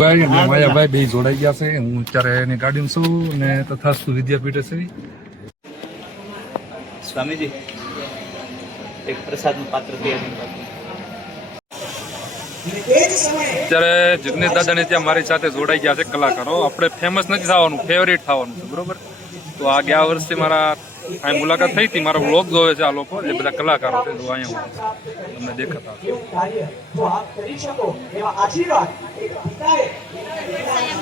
ભાઈ માયાભાઈ બે જોડાઈ ગયા છે. હું અત્યારે એની ગાડીમાં છું ને તથાસ્તુ વિદ્યાપીઠ છે. સ્વામીજી એક પ્રસાદનું પાત્ર અત્યારે જિગ્નેશ દાદાને ત્યાં મારી સાથે જોડાઈ ગયા છે કલાકારો. આપણે ફેમસ નથી થવાનું, ફેવરિટ થવાનું છે, બરોબર? તો આ ગયા વર્ષે મારા અહીં મુલાકાત થઈ હતી. મારો વ્લોગ જોવે છે આ લોકો, જે બધા કલાકારો છે. તો અહીંયા તમને દેખાતા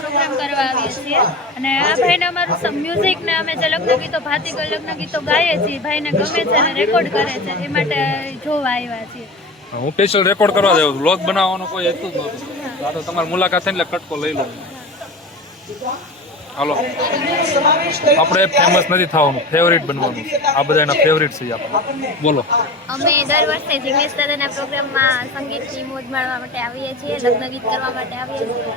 પ્રોગ્રામ કરવા આવીએ છીએ અને આ ભાઈને અમારું મ્યુઝિક ને અમે જે લગ્ન ગીતો ભાતીગળ લગ્ન ગીતો ગાઈએ છીએ, ભાઈને ગમે છે અને રેકોર્ડ કરે છે, એ માટે જોવા આવ્યા છીએ. હું સ્પેશિયલ રેકોર્ડ કરવા જાઉં છું. વ્લોગ બનાવવાનો કોઈ હેતુ જ નહોતું. આ તો તમારી મુલાકાત થઈને એટલે કટકો લઈ લો. હાલો, આપણે ફેમસ નથી થવાનું, ફેવરિટ બનવાનું. આ બધા એના ફેવરિટ છે આપણે. બોલો. અમે દર વર્ષે જિગ્નેશ દાદાના પ્રોગ્રામમાં સંગીતની મોજ માણવા માટે આવીએ છીએ, લગ્ન ગીત કરવા માટે આવીએ છીએ.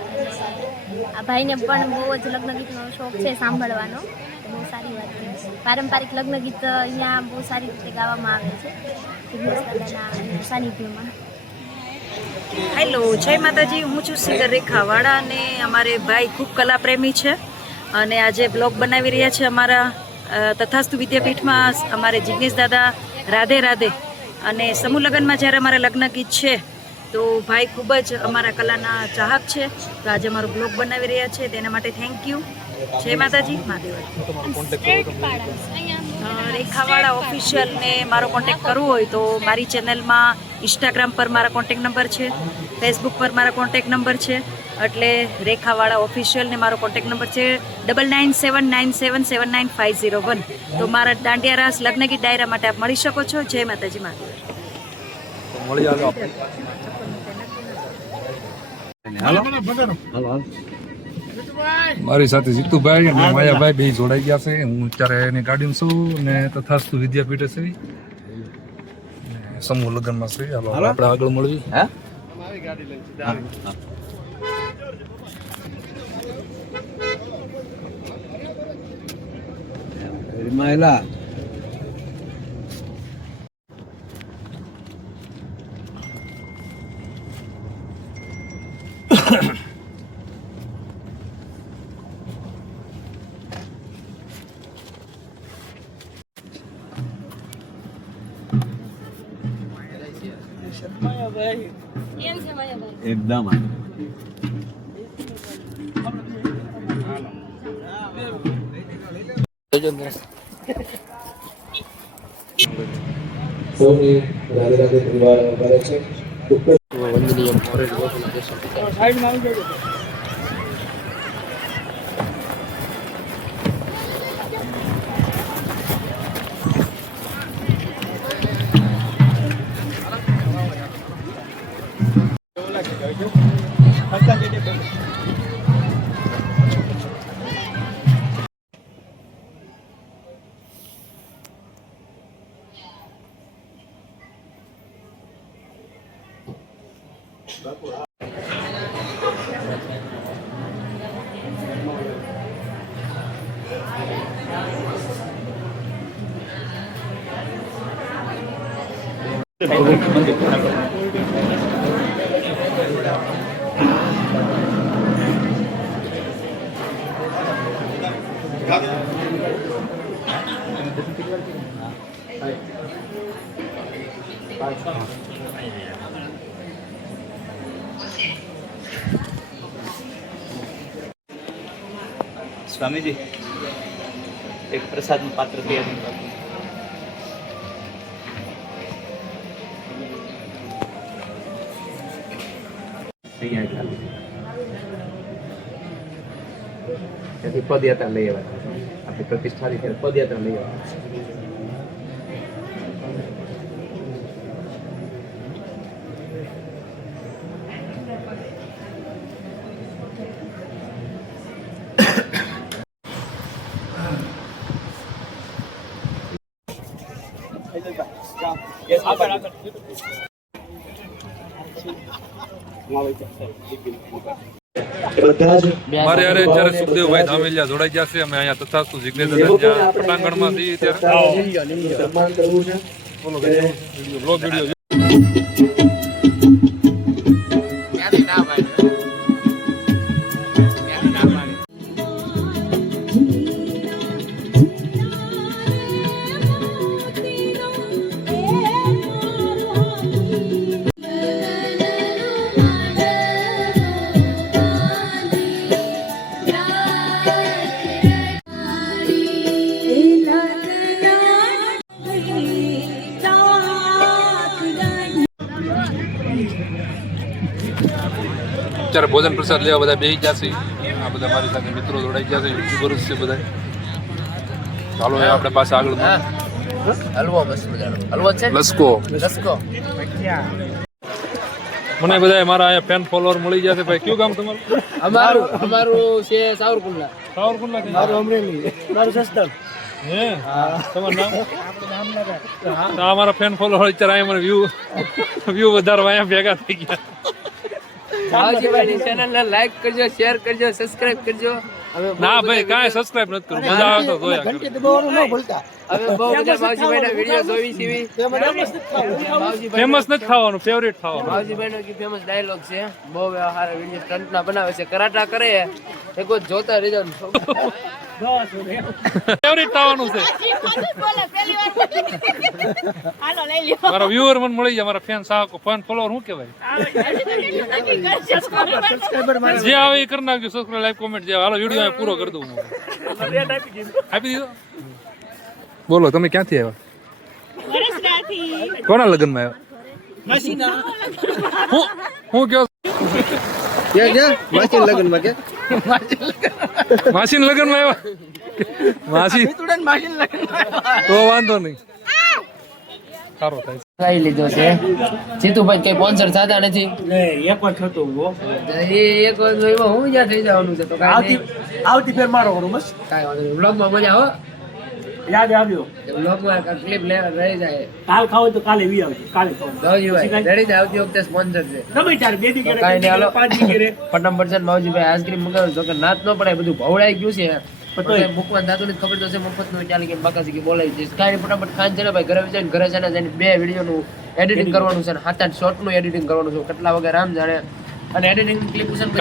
આ ભાઈને પણ બહુ જ લગ્ન ગીતનો શોખ છે સાંભળવાનો. બહુ સારી વાત છે. પારંપરિક લગ્ન ગીત અહીંયા બહુ સારી રીતે ગાવામાં આવે છે જિગ્નેશ દાદાના સાનિધ્યમાં. હેલો, જય માતાજી. હું છું સિંગર રેખા વાળા અને અમારે ભાઈ ખૂબ કલાપ્રેમી છે અને આજે બ્લોગ બનાવી રહ્યા છે અમારા તથાસ્તુ વિદ્યાપીઠમાં. અમારે જિગ્નેશ દાદા રાધે રાધે અને સમૂહ લગ્નમાં જ્યારે અમારા લગ્ન ગીત છે તો ભાઈ ખૂબ જ અમારા કલાના ચાહક છે. તો આજે અમારો બ્લોગ બનાવી રહ્યા છે, તેના માટે થેન્ક યુ. જય માતાજી. રેખાવાળા ઓફિશિયલને મારો કોન્ટેક્ટ કરવો હોય તો મારી ચેનલમાં ઇન્સ્ટાગ્રામ પર મારા કોન્ટેક્ટ નંબર છે, ફેસબુક પર મારા કોન્ટેક્ટ નંબર છે. એટલે રેખાવાળા ઓફિશિયલને મારો કોન્ટેક્ટ નંબર છે 9979777950 તો મારા દાંડિયા રાસ લગ્ન ગીત ડાયરા માટે આપ મળી શકો છો. જય માતાજી. મારી સાથે જીતુભાઈ અને માયાભાઈ બે જોડાઈ ગયા છે. હું અત્યારે એની ગાડીમાં છું ને તથાસ્તુ વિદ્યાપીઠ છે, સમૂહ લગ્નમાં છે. હાલો, આપણે આગળ મળવી. માયલા એકદમ સૌની રાધે રાધે પરિવાર કરે છે. વંદનીય સ્વામીજી એક પ્રસાદનું પાત્ર તૈયાર ત્યાંથી પદયાત્રા લઈ આવ્યા. આપણી પ્રતિષ્ઠાની ત્યારે પદયાત્રા લઈ આવ્યા. મારે યારે અત્યારે સુખદેવભાઈ ધામેલિયા જોડાઈ ગયા છે. અમે અહીંયા તથાસ્તુ જિગ્નેશ પટાંગણમાં છીએ. ત્યારે બોલો, વિડીયો ક્યાંથી ના પાડી? ક્યાંથી ના પાડી? અત્યારે ભોજન પ્રસાદ લેવા બધા બેસી જશે. આ બધા મારી સાથે મિત્રો જોડાઈ ગયા છે, યુટ્યુબર્સ છે બધા. ચાલો હવે આપણે પાસે આગળ હલવો મસ્ત મજાનો હલવો છે. લસકો લસકો મને બધા મારા અહીંયા ફેન ફોલોઅર મળી જશે. ભાઈ કયું ગામ તમારું? અમારું છે સાવરકુંડલા. સાવરકુંડલા કે? મારું અમરેલી, મારું સસ્તન. હે તમારું નામ? તો આ મારા ફેન ફોલોઅર અત્યારે અહીંયા મને વ્યૂ વધારવા અહીંયા ભેગા થઈ ગયા. માવજીભાઈની ચેનલને લાઈક કરજો, શેર કરજો, સબસ્ક્રાઇબ કરજો. ના ભાઈ કાંઈ સબસ્ક્રાઇબ નથી કરવું, મજા આવે તો જોયા કરો. ઘંટી દબાવવાનું ન ભૂલતા. હવે બહુ બધા માવજીભાઈના વિડીયો જોઈ સીવી. ફેમસ નથી ખાવાનું, ફેવરેટ ખાવાનું. માવજીભાઈનો કે ફેમસ ડાયલોગ છે, બહુ એવા સારા વિડીયો સ્ટન્ટના બનાવે છે, કરાટા કરે એક વખત જોતા રહેજો. ફેવરેટ ખાવાનું છે. મારા વ્યુઅર મને મળી જાય, મારા ફેન સાકો ફેન ફોલોઅર શું કહેવાય? જે આવે એ કરી નાખજો, સબસ્ક્રાઇબ લાઈક કોમેન્ટ જે હાલો વિડીયો અહીં પૂરો કરી દઉં હું. આપી દીધો. બોલો તમે ક્યાંથી આવ્યા? કોના લગ્નમાં આવ્યા? હું કયો માસીના લગ્નમાં આવ્યા? માસી તો વાંધો નહીં, સારો થાય. ખાઈ લીધો છે. જીતુભાઈ કઈ સ્પોન્સર થતા નથી. એક વાર થતું હું. એ એક વાર એમાં હું જ્યાં થઈ જવાનું છે તો કાંઈ આવતી ફેર મારો કરું બસ. કાંઈ વાંધો નહીં. વ્લોગમાં મજા આવે. યાદ આવ્યો. વ્લોગમાં ક્લિપ રહી જાય. કાલ ખાવ તો કાલે વી આવજો. કાલે ખાવ. માવજીભાઈ રેડી થાય, આવતી વખતે સ્પોન્સર છે. તમે ચાર બે દી કરે, કાંઈ નહીં, હાલો. 5 દી કરે. ફટાફટ છે માવજીભાઈ આઈસ્ક્રીમ મંગાવ્યું તો કે નાચ ન પડાય, બધું ભવડાઈ ગયું છે. તોય મૂકવાનું થતું નથી, ખબર તો છે મફત નું ચાલે કે બાકાસી કે બોલાવી દઈશ. કાંઈ ફટાફટ ખાન છે ને ભાઈ ઘરે છે ને ઘરે છે ને જઈને 2 વિડીયોનું એડિટિંગ કરવાનું છે ને 7-8 શોર્ટનું એડિટિંગ કરવાનું છે. કેટલા વગર આમ જાણે અને એડિટિંગ ક્લિપ છે ને